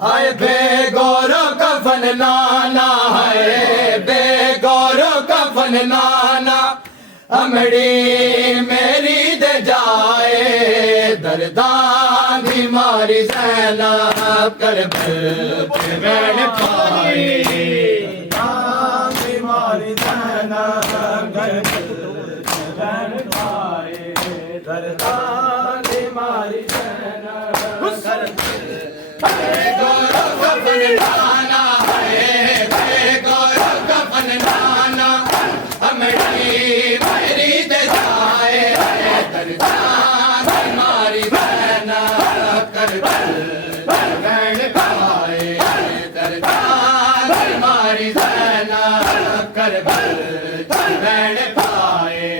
हाय बेगौरो कफन नाना, हाय बेगौरो कफन नाना, अमड़ी मेरी दे जाए दर्दां दी मारी ज़ैनब करबल च बैठ पाए। दर्दां दी मारी ज़ैनब करबल च बैठ पाए, दर्दां दी मारी ज़ैनब बेगौरो कफन नाना, हाय बेगौरो कफन नाना, अमड़ी वैन पाए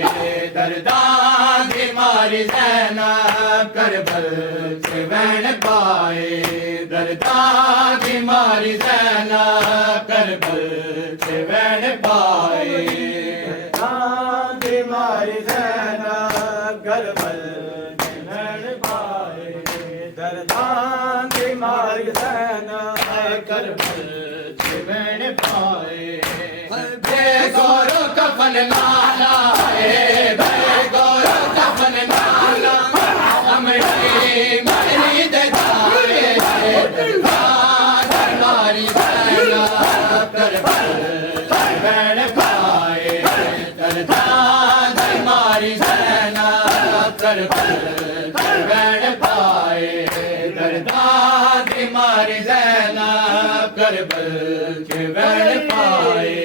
दर्दां दी मारी ज़ैनब करबल च वैन पाए दर्दां दी मारी ज़ैनब करबल च वैन पाए दर्दां दी मारी ज़ैनब करबल च वैन पाए दर्दां दी मारी ज़ैनब करबल च वैन पाए बेगौरो कफन नाला बेगौरो कफन नाला अमड़ी मेरी दजाए मारी ज़ैनब करबल वैन पाए दर्दां मारी ज़ैनब करबल वैन पाए दर्दां मारी ज़ैनब करबल वैन पाए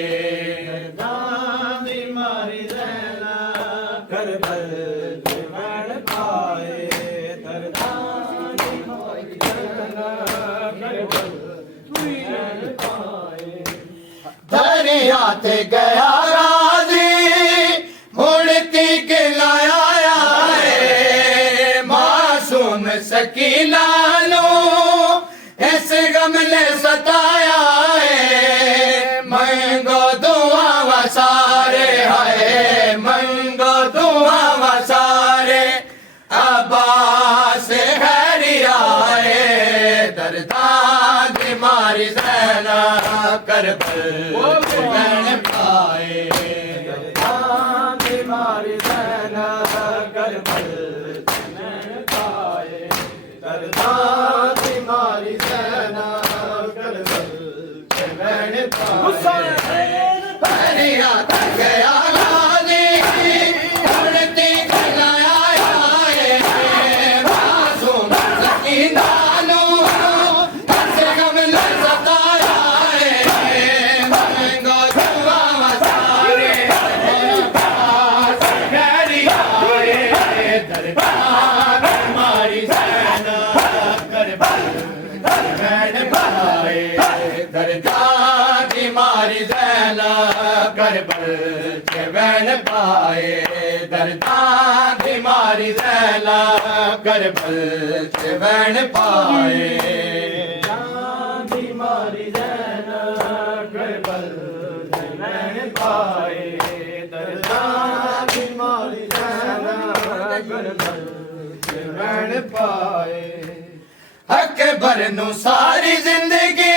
दरियाते गया राजी मुड़ती के लाया मासूम सकीना नो इस गम ने सताया मंगो दुआ वसारे हाय मंगो दुआ वसारे अब्बास हैरिया दर्दां दी मारी ज़ैनब करबल वैन पाए दर्दां दी मारी ज़ैनब करबल च वैन पाए दर्दां दी मारी ज़ैनब करबल च वैन पाए हरिया तक गया राजी उड़ती खिलाया मासूम सकीना नो ऐसे गम ने सताया मंगो दुआ वसारे अब्बास हैरिया दरबार मारी ज़ैनब करबल वैन पाए दर्दां दी मारी ज़ैनब करबल च वैन पाए दर्दां दी मारी ज़ैनब करबल च वैन पाए दी मारी ज़ैनब करबल च वैन पाए दर्दां दी मारी ज़ैनब करबल च वैन पाए अकबर नू सारी जिंदगी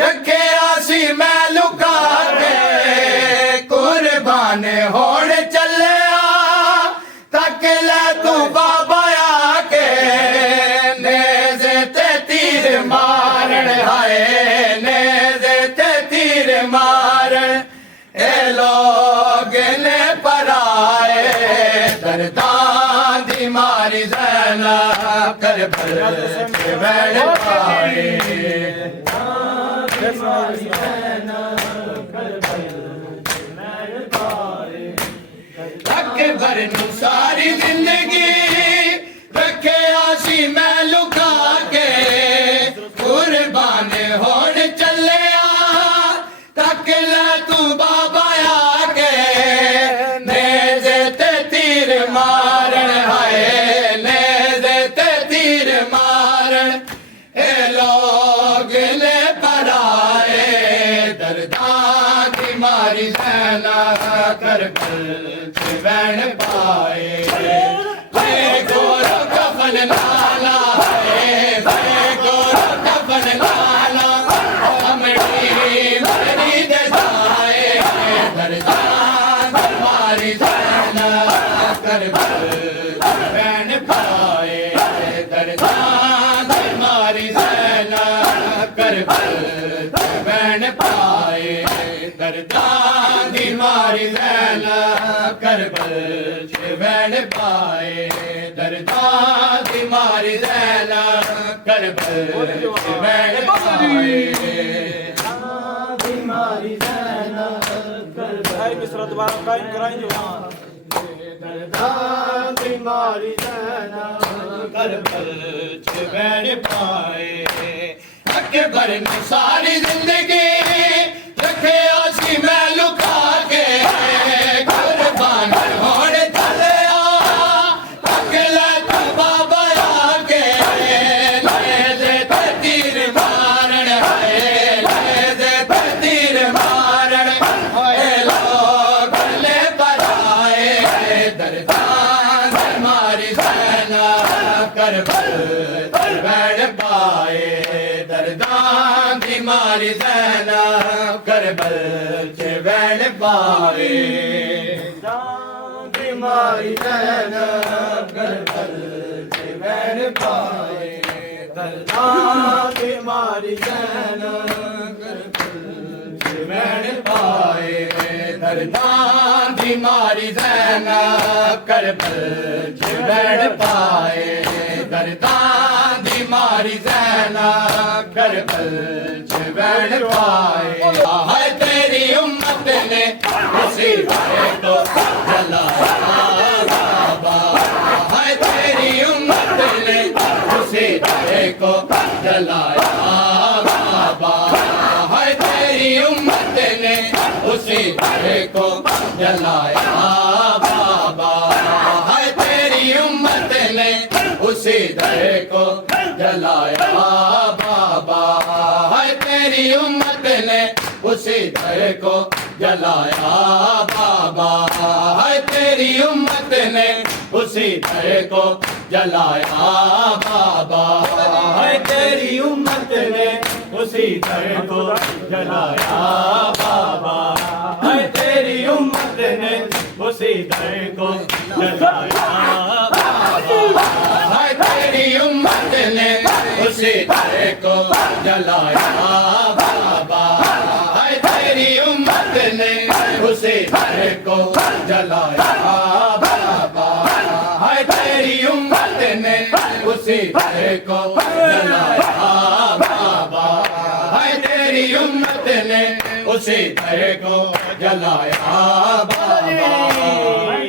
रखे आसी मैं लुका के कुर्बान होण चलिया तक ले तू बाबा आके नेज़े ते तीर मारण हाय नेज़े ते तीर मारण ए लोग ने पराए दर्दां दी मारी ज़ैनब करबल च वैन पाए अकबर नू सारी जिंदगी रखे आसी मैं लुका के कुर्बान होण चलिया तक ले तू बाबा आके नेज़े ते तीर मारण हाय नेज़े ते तीर मारण ए लोग ने पराए दर्दां दी मारी ज़ैनब करबल च वैन पाए गोरो कफन नाला गोरो कफन नाला अमड़ी मेरी दजाए दर्दां मारी ज़ैनब करबल वैन पाए दर्दां मारी ज़ैनब करबल वैन पाए दर्दां दी मारी ज़ैनब करबल च वैन पाए दर्दां दी मारी ज़ैनब करबल च वैन पाए दी मारी ज़ैनब करबल मिस्र दोबारा कायम कराएंगे दर्दां दी मारी ज़ैनब करबल च वैन पाए अकबर ने सारी जिंदगी रखे आसी मैं लुका के बैठ पाए दर्दां दी मारी ज़ैनब करबल च बैठ पाए मारी ज़ैनब करबल च बैठ पाए दर्दां दी मारी ज़ैनब करबल च बैठ पाए दर्दां दी मारी ज़ैनब करबल च बैठ पाए दर्दां दी मारी ज़ैनब करबल च बैठ पाए हाय तेरी उम्मत ने उसी भाई को जलाया बाबा हाय तेरी उम्मत ने उसी भाई को जलाया बाबा हाय तेरी उम्मत ने उसी भाई को जलाया बाबा हाय तेरी उम्मत ने उसी दर को जलाया बाबा हाय तेरी उम्मत ने उसी दर को जलाया बाबा हाय तेरी उम्मत ने उसी दर को जलाया बाबा हाय तेरी उम्मत ने उसी दर को जलाया बाबा हाय तेरी उम्मत ने उसी दर को जलाया बाबा हाय तेरी उम्मत ने उसी दर को जलाया बाबा हाय तेरी उम्मत ने उसी दर को जलाया बाबा हाय तेरी उम्मत ने उसी दर को जलाया बाबा हाय तेरी उम्मत ने उसी दर को जलाया बाबा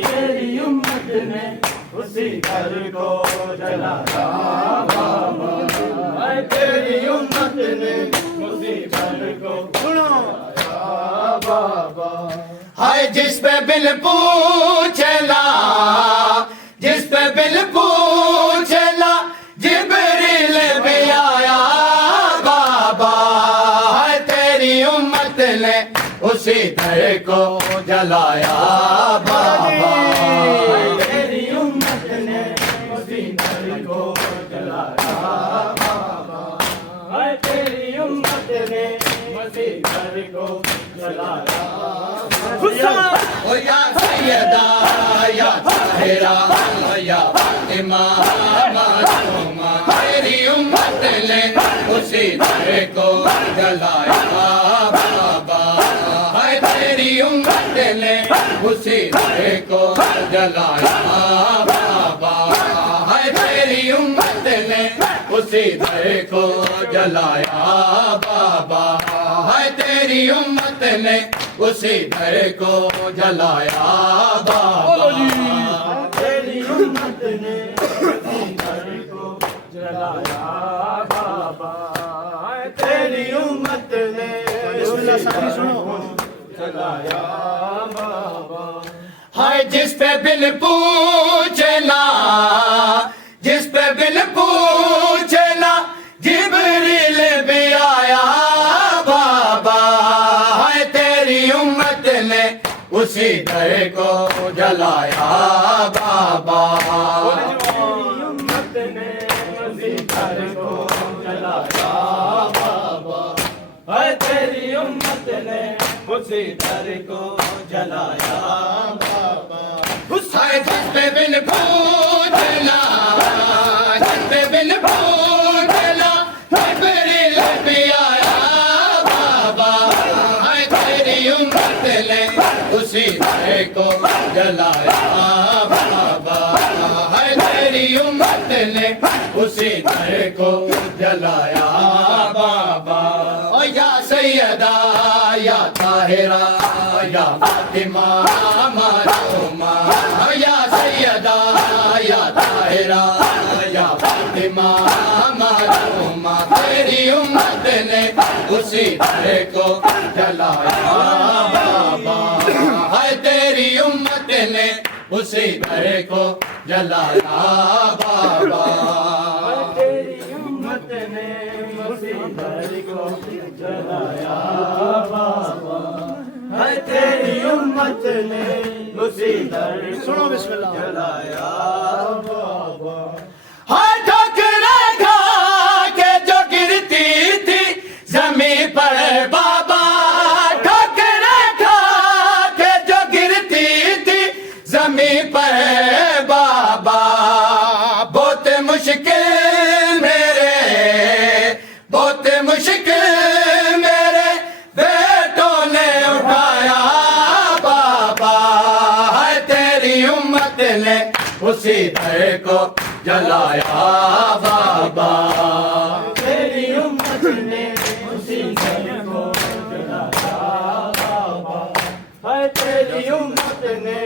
तेरी उम्मत ने उसी घर को जलाया बाबा हाय तेरी उम्मत ने उसी घर को जलाया बाबा हाय जिस पे बिल पूछला जिस पे बिल पूछला जिब्रील भी आया बाबा हाय तेरी उम्मत ने उसी दर को जलाया बाबा तेरी उम्मत ने उसी घर को जलाया बाबा हाय तेरी उम्मत ने उसी घर को जलाया ओ या सैयदा या ताहिरा या फातिमा मासूमा तेरी उम्मत ने उसी दर को जलाया बाबा हाय तेरी उम्मत ने उसी दर को जलाया बाबा हाय तेरी उम्मत ने उसी दर को जलाया बाबा हाय तेरी उम्मत ने उसी दर को जलाया बाबा तेरी उम्मत ने उसी घर को जलाया बाबा तेरी उम्मत ने जलाया बाबा हाय जिस पे बिल पूछना जिस पे बिल पूछना जिब्रील भी आया बाबा हाय तेरी उम्मत ने उसी दर को जलाया बाबा तेरी उम्मत ने उसी घर को जलाया बाबा हाय तेरी उम्मत ने उसी घर को जलाया बाबा हाय जिस पे बिल पूछना जिस पे बिल पूछना जिब्रील भी आया बाबा हाय तेरी उम्मत ने उसी दर को जलाया बाबा हाय तेरी उम्मत ने उसी दर को जलाया बाबा ओ या सैयदा या ताहिरा या फातिमा मासूमा या सैयदा या ताहिरा या फातिमा मासूमा तेरी उम्मत ने उसी दर को जलाया बाबा हाय तेरी उम्मत ने उसी दर को जलाया बाबा तेरी उम्मत ने उसी घर को जलाया बाबा हाय तेरी उम्मत ने उसी घर को जलाया बाबा हाय गुलामी पर बाबा बहुत मुश्किल मेरे, बहुत मुश्किल मेरे बेटों ने उठाया बाबा। है तेरी उम्मत ने उसी दर को जलाया बाबा। तेरी उम्मत ने उसी दर को जलाया बाबा। है तेरी उम्मत ने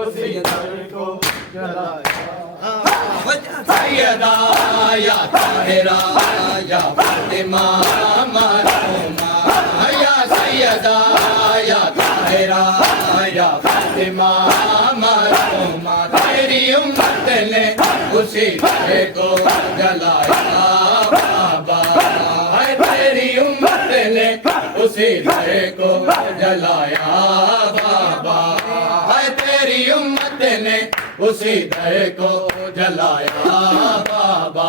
उसी दर को जलाया। सैयदा या ताहिरा या फातिमा मरहुमा, या सैयदा या ताहिरा या फातिमा मरहुमा। तेरी उम्मत ने उसी दर को जलाया बाबा। है तेरी उम्मत ने उसी दर को जलाया बाबा। है तेरी उम्मत ने उसी दर को जलाया बाबा।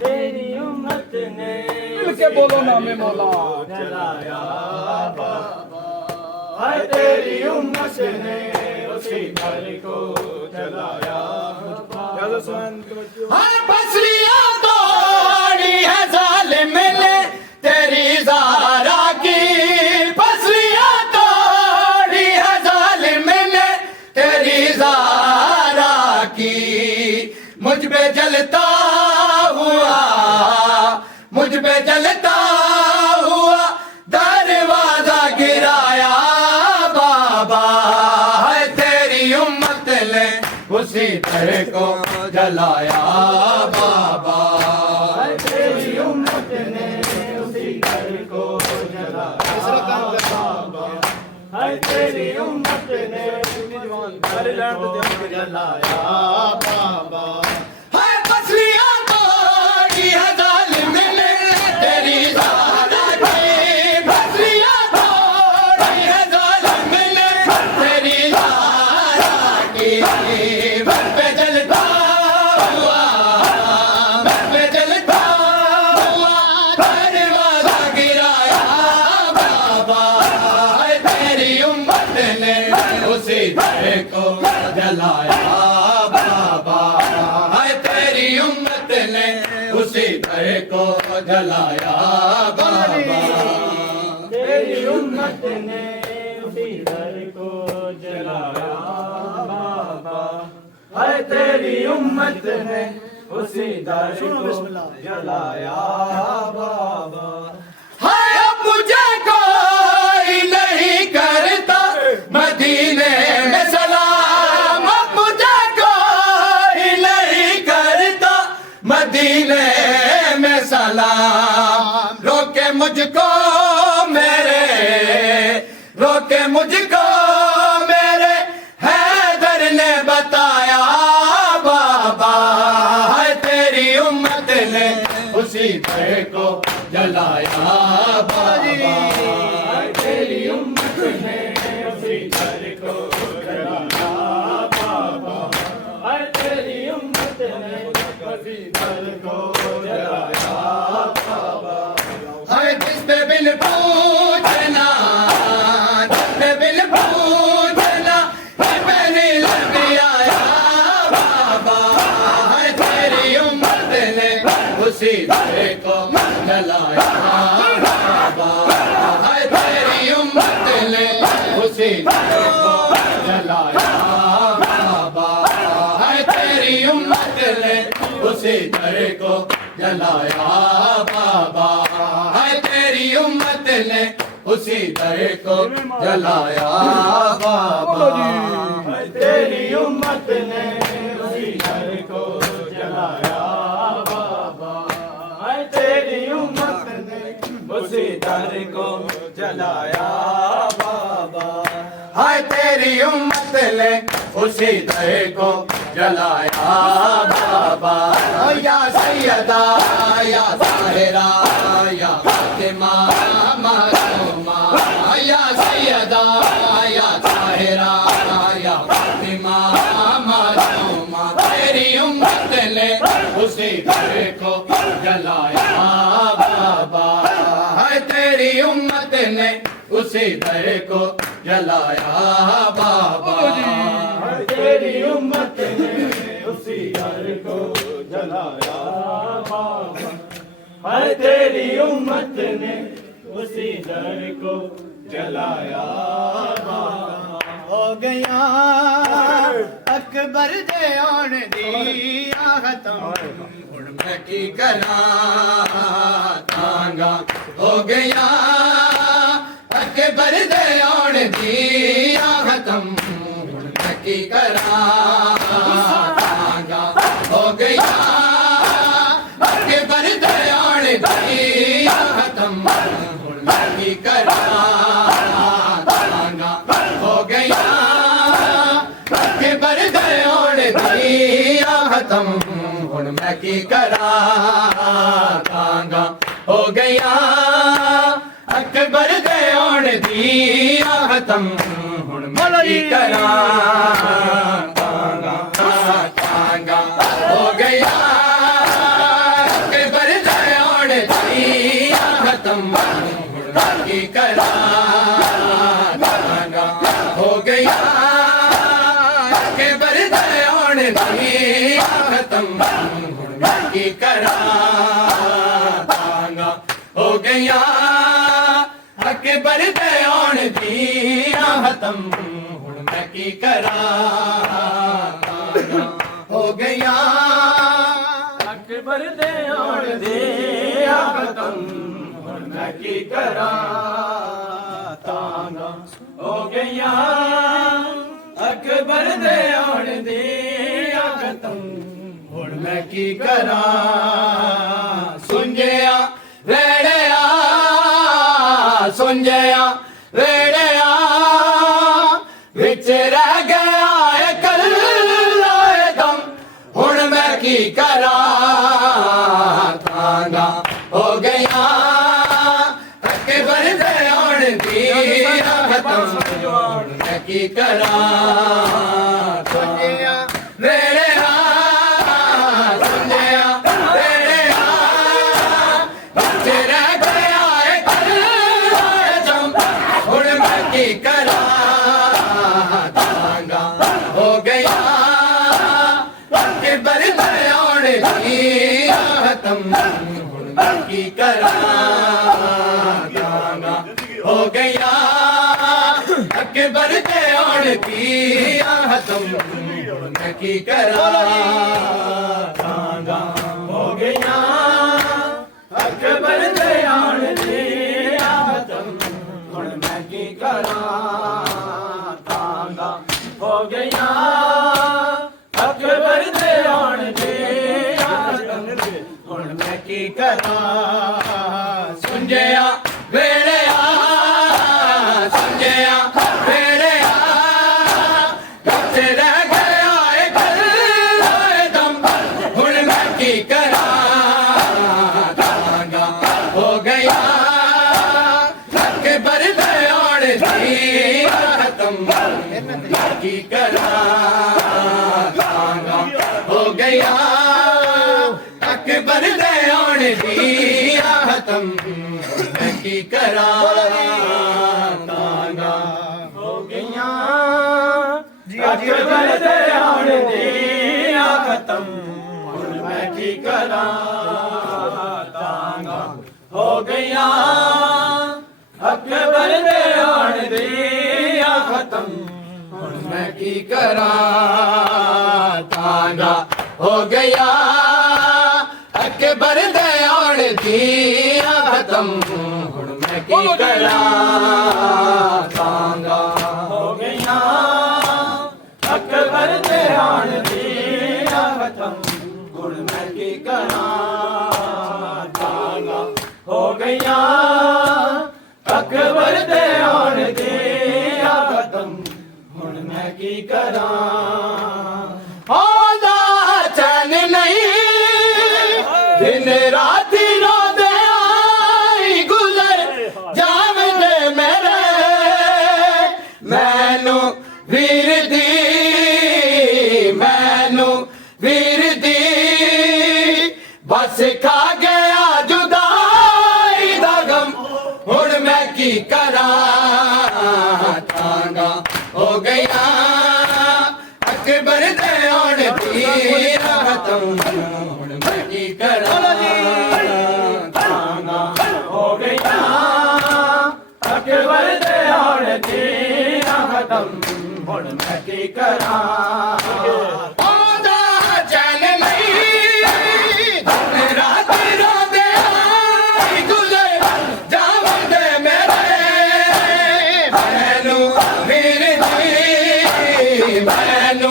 तेरी उम्मत ने मिलके बोलो नामे मौला। जलाया बाबा। है तेरी उम्मत ने उसी दर को जलाया बाबा। हाँ फसलियां तोड़ी है जालिम ने तेरी ज़ारा की। फसलियां तोड़ी है जालिम ने तेरी ज़ारा की। मुझ पे जलता हुआ, मुझ पे जलता हुआ दरवाजा गिराया बाबा। है तेरी उम्मत ने उसी दर को जलाया बाबा। है तेरी उम्मत ने उसी दर को जलाया बाबा। है तेरी उम्मत ने जलाया बाबा। है फसलियां तोड़ी है जालिम ने तेरी ज़ारा की। फसलियां तोड़ी है जालिम ने तेरी ज़ारा की। मर पे जलता हुआ, मर पे जलता हुआ दरवाजा गिराया बाबा। है तेरी उम्मत ने उसी दर को जलाया बाबा। है तेरी उम्मत ने उसी दर को जलाया बाबा। तेरी उम्मत ने उसी दर को जलाया बाबा। है तेरी उम्मत ने उसी दर को जलाया बाबा। हाय अब मुझे कोई नहीं करता मदीने में सलाम। अब मुझे कोई नहीं करता मदीने में सलाम। रोके मुझको मेरे, रोके मुझको मेरे हैदर ने बताया बाबा। है तेरी उम्मत ने उसी दर को जलाया बाबा। तेरी उम्मत ने उसी दर को जलाया बाबा। है तेरी उम्मत ने उसी दर को जलाया बाबा। है जिस पे बिन पूछना, जिस पे बिन पूछना ये मैंने लग आया बाबा। है तेरी उम्मत ने उसी दर को जलाया बाबा। है तेरी उम्मत ने उसी दर को जलाया बाबा। है तेरी उम्मत ने उसी दर को जलाया बाबा। है तेरी उम्मत ने उसी दर को जलाया बाबा। है तेरी उम्मत ने उसी दर को जलाया बाबा। है तेरी उम्मत ने उसी दर को जलाया बाबा। है तेरी उम्मत ने उसी दर को जलाया बाबा। या सैयदा या ताहिरा या फातिमा मरहुमा, या सैयदा या ताहिरा या फातिमा मरहुमा। तेरी उम्मत ने उसी दर को जलाया बाबा। है तेरी उम्मत ने उसी दर को जलाया बाबा। उसी दर को जलाया बाबा, हाय तेरी उम्मत ने उसी दर को जलाया बाबा। हो गया अकबर दे आन दी खत्म, ਹੁਣ ਮੈਂ ਕੀ ਕਰਾਂ ਤਾਂਗਾ ਹੋ ਗਿਆ ਅਕਬਰ ਦੇ ਆਉਣ ਦੀ ਖਤਮ ਹੁਣ ਮੈਂ ਕੀ ਕਰਾਂ ਤਾਂਗਾ ਹੋ ਗਿਆ ਅਕਬਰ ਦੇ ਆਉਣ ਦੀ ਖਤਮ ਹੁਣ ਮੈਂ ਕੀ ਕਰਾਂ ਤਾਂਗਾ ਹੋ ਗਿਆ ਅਕਬਰ ਦੇ ਆਉਣ ਦੀ ਖਤਮ ਹੁਣ ਮੈਂ ਕੀ ਕਰਾਂ ਤਾਂਗਾ ਹੋ ਗਿਆ ਅਕਬਰ ਦੇ ਆਉਣ ਦੀ ਖਤਮ ਹੁਣ ਮੈਂ ਕੀ ਕਰਾਂ ਤਾਂਗਾ ਤਾਂਗਾ ਹੋ ਗਿਆ ਅਕਬਰ ਦੇ ਆਉਣ ਦੀ ਖਤਮ ਹੁਣ ਮੈਂ ਕੀ ਕਰਾਂ ਤਾਂਗਾ ਹੋ ਗਿਆ ਅਕਬਰ ਦੇ ਆਉਣ ਦੀ ਖਤਮ ਹੁਣ ਮੈਂ ਕੀ ਕਰਾਂ ਤਾਂਗਾ ਹੋ ਗਿਆ ਅਕਬਰ ਦੇ ਆਉਣ ਦੀ ਖਤਮ ਹੁਣ ਮੈਂ ਕੀ ਕਰਾਂ ਤਾਂਗਾ ਹੋ ਗਿਆ अकबर दे आन दे खत्म, हुण मैं की करा तांगा हो गया अकबर दे आन दे खत्म, हुण मैं की करा। ਸੁੰਝਿਆ ਵੇੜਿਆ ਸੁੰਝਿਆ ਵੇੜਿਆ ਵਿੱਚ ਰਹਿ ਗਿਆ ਏ ਕੱਲਾ ਏ ਦਮ ਹੁਣ ਮੈਂ ਕੀ ਕਰਾਂ ਤਾਂਗਾ ਹੋ ਗਿਆ ਅਕਬਰ ਦੇ ਆਉਣ ਦੀ ਖਤਮ ਹੁਣ ਮੈਂ ਕੀ ਕਰਾਂ ਸੁੰਝਿਆ ਵੇੜਿਆ ਸੁੰਝਿਆ ਵੇੜਿਆ ਵਿੱਚ ਰਹਿ ਗਿਆ ਏ ਕੱਲਾ ਏ ਦਮ ਹੁਣ ਮੈਂ ਕੀ ਕਰਾਂ ਤਾਂਗਾ ਹੋ ਗਿਆ ਅਕਬਰ ਦੇ ਆਉਣ ਦੀ ਖਤਮ ਹੁਣ ਮੈਂ ਕੀ ਕਰਾਂ ਤਾਂਗਾ ਹੋ ਗਿਆ ਅਕਬਰ ਦੇ ਆਉਣ ਦੀ ਖਤਮ ਹੁਣ ਮੈਂ ਕੀ ਕਰਾਂ ਤਾਂਗਾ हो गया अकबर दे आन दे खत्म, हुण मैं की करा तांगा हो गया अकबर दे आन दे खत्म, हुण मैं की करा। ਸੁੰਝਿਆ ਵੇੜਿਆ ਸੁੰਝਿਆ ਵੇੜਿਆ ਵਿੱਚ ਰਹਿ ਗਿਆ ਏ ਕੱਲਾ ਏ ਦਮ ਹੁਣ ਮੈਂ ਕੀ ਕਰਾਂ ਤਾਂਗਾ ਹੋ ਗਿਆ ਅਕਬਰ ਦੇ ਆਉਣ ਦੀ ਖਤਮ ਮੈਂ ਕੀ ਕਰਾਂ ਤਾਂਗਾ ਹੋ ਗਿਆ ਅਕਬਰ ਦੇ ਆਉਣ ਦੀ ਖਤਮ ਮੈਂ ਕੀ ਕਰਾਂ ਤਾਂਗਾ हो गया अकबर दे आन दे खत्म, हुण मैं की करा तांगा हो गया अकबर दे आन दे खत्म, हुण मैं की ਕਰਾਂ ਤਾਂਗਾ ਹੋ ਗਿਆ ਅਕਬਰ ਦੇ ਆਉਣ ਦੀ ਖਤਮ ਹੁਣ ਮੈਂ ਕੀ ਕਰਾਂ ਤਾਂਗਾ हो गया अकबर दे आन दे खत्म, हुण मैं की करा तांगा हो गया अकबर दे आन दे खत्म, हुण मैं की करा। ਆਉਂਦਾ ਚੈਨ ਨਹੀਂ ਦਿਨ ਰਾਤੀ ਰੋਂਦੇ ਆਈ ਗੁਜ਼ਰ ਜਾਵਦੇ ਮੇਰੇ ਮੈਨੂੰ ਵੀਰ ਦੀ ਬਸ ਖਾ ਗਿਆ ਜੁਦਾਈ ਦਾ ਗਮ ਹੁਣ ਮੈਂ ਕੀ ਕਰਾਂ ਤਾਂਗਾ ਹੋ ਗਿਆ ਅਕਬਰ ਦੇ ਆਉਣ दी खत्म हुण मैं की करा तांगा हो गया अकबर दे आण दी खत्म हुण मैं की करा आदा चैन नहीं रात रोंदे आई गुजर जावंदे मेरे मैनू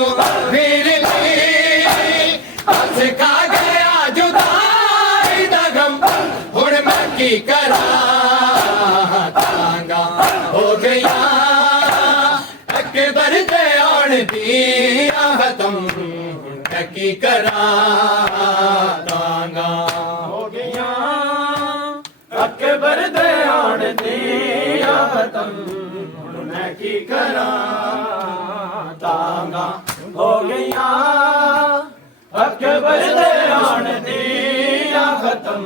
वीर दी हस खा गया जुदाई दा गम हुण मैं की करा तांगा हो गया अकबर दे आण दी खत्म हुण मैं की करा तांगा हो गया अकबर दे आण दी खत्म हुण मैं की करा तांगा हो गया अकबर दे आण दी खत्म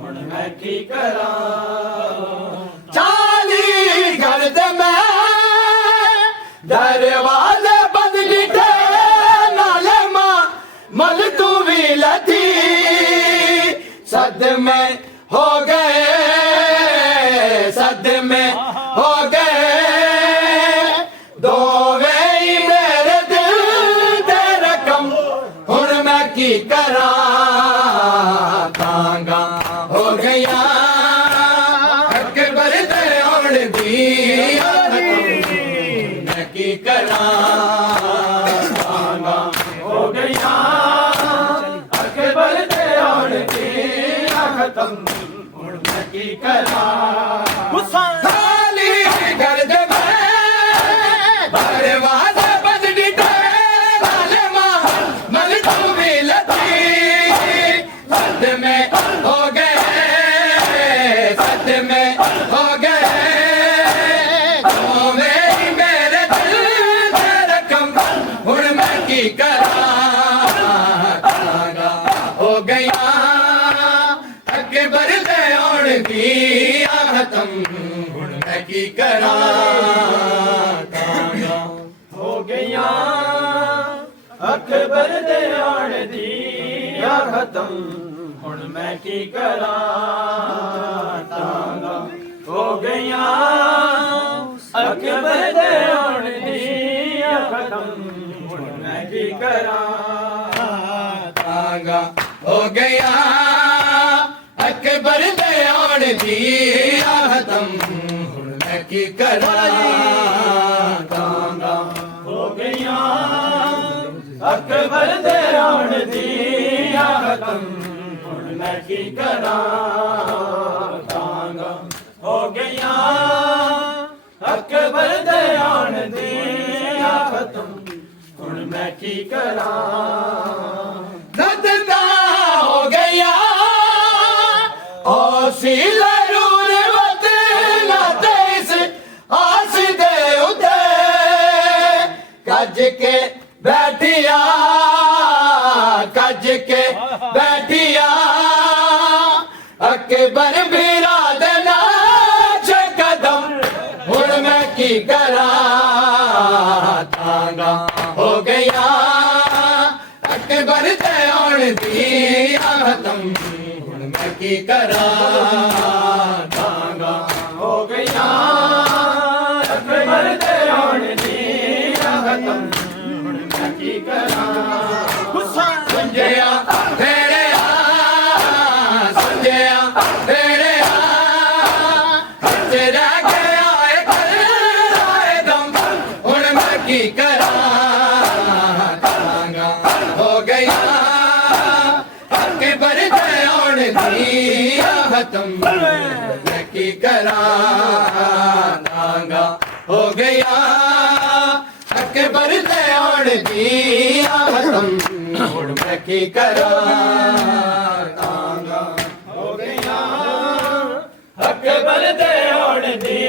हुण मैं की करा चाली गर्द में दरवाजे बदली थे नाले मां मल तू भी लथी सद में हो गए दो वे मेरे दिल दे रकम हुण मैं की करा तांगा हो गया अकबर दे आण दी मैं की करा तांगा हो गया अकबर दे आण दी खत्म हुण मैं की करा खाली गर्द में दरवाजे बदली थे नाले मां मल तू भी लथी सद में हो गए मेरे दिल दे रकम हुण मैं की करा तांगा हो गया अकबर दे आण दी खत्म हुण मैं की करा तांगा हो गया अकबर दे आण दी खत्म हुण मैं की करा तांगा हो गया अकबर दे आण दी खत्म हुण मैं की करा तांगा हो गया अकबर दे आण दी खत्म हुण मैं की करा तांगा हो गया अकबर दे आण दी खत्म हुण मैं की करा तांगा हो गया अकबर दे आण दी खत्म हुण मैं की करा नददा हो गया ओ सीलरूर वतना तेस आस दे उदे कज के बैठिया अकबर बीरा दे नाच कदम हुण मैं की करा तांगा हो गया अकबर दे आण दी खत्म हुण मैं की करा तांगा हो गया अकबर दे आण दी खत्म हुण मैं की करा संजया तेरे संजया तेरे तेरा गया दम हुण मैं की करा तांगा हो गया अकबर दे आण दी खत्म मैं की करा तांगा हो गया अकबर दे आण दी खत्म हुण मैं की करा तांगा हो गया अकबर दे आण दी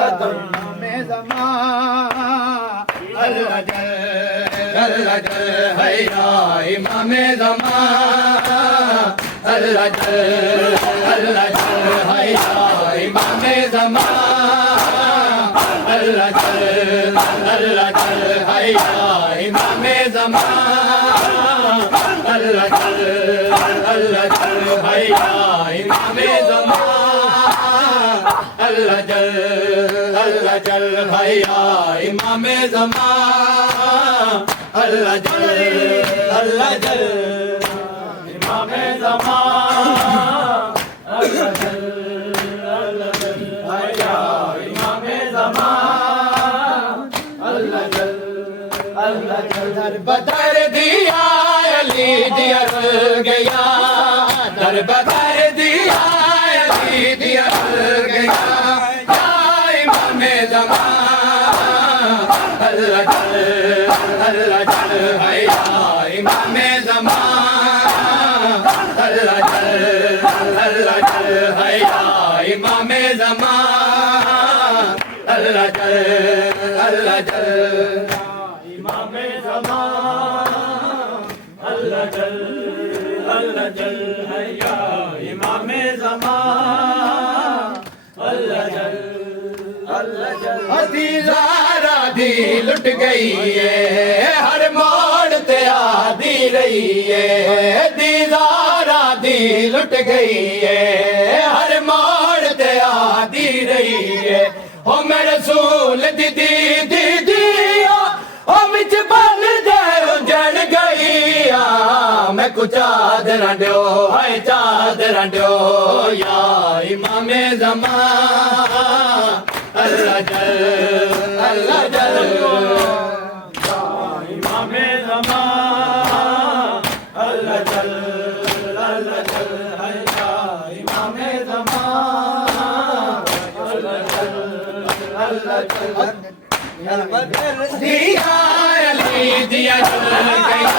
खत्म में ज़मा अल्लाह अल्लाह जल है इमाम ज़मा अल्लाह जल है इमाम ज़मा अल्लाह जल है इमामे ज़मान अल्लाह जल भैया इमामे ज़मान अल्लाह जल भैया इमामे ज़मान अल्लाह जल इमामे ज़मान अल्लाह जल भैया इमामे ज़मान अल्लाह जल दर बदर दिया अली दिया गया दर बदर दिया अली दिया गया या इमामे ज़मान अल्लाह जल भैया इमामे ज़मान अल्लाह जल भैया इमामे ज़मान अल्लाह जल इमामे ज़मान अल्लाह जल भैया इमामे ज़मान अल्लाह जल हज़ारा दी लुट गई है हर मोड़ ते आदी रही है दीदारा दी लुट गई है हर मोड़ ते आदी रही है ओ मेरे रसूल दी ओ विच बन जाए उजड़ गई मैं कुछ चादर दो है चादर दो या इमामे ज़मान अल्लाह जल इमामे ज़मान अल्लाह जल भैया इमामे ज़मान अल्लाह जल दिया अली दिया जल गया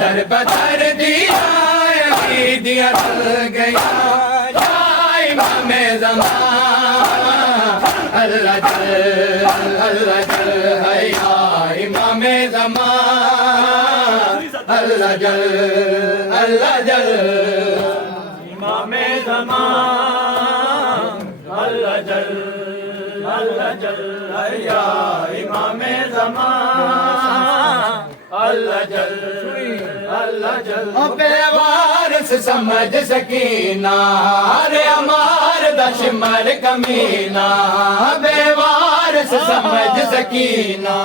दर बदर दिया अली दिया जल गया या इमामे ज़मान अल्लाह जल भैया इमामे ज़मान अल्लाह जल इमामे ज़मान अल्लाह जल भैया इमामे ज़मान अल्लाह जल बेवारस समझ सकीना रे अमार दशमर कमीना बेवारस समझ सकीना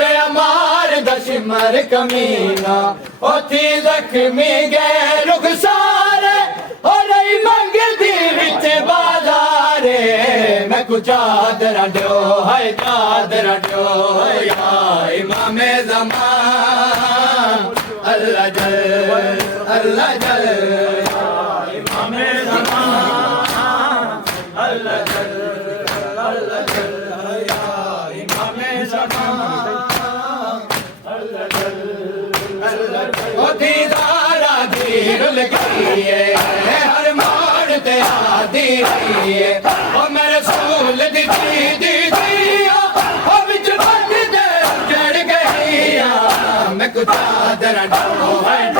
रे अमार दशमर कमीना ओथी जख्मी गए रुखसारे और मंगदी विच बाजारे मैं कुछ चादर दो है चादर दो या इमामे ज़मान अल्लाह जल इमामे ज़मान अल्लाह जल भैया इमामे ज़मान अल्लाह जल ओ दीदारा दीर लगी है हर मोड़ ते आदी रही है ओ मेरे रसूल दी ओ विच बन दे जड़ गई मैं कुछ चादर दो है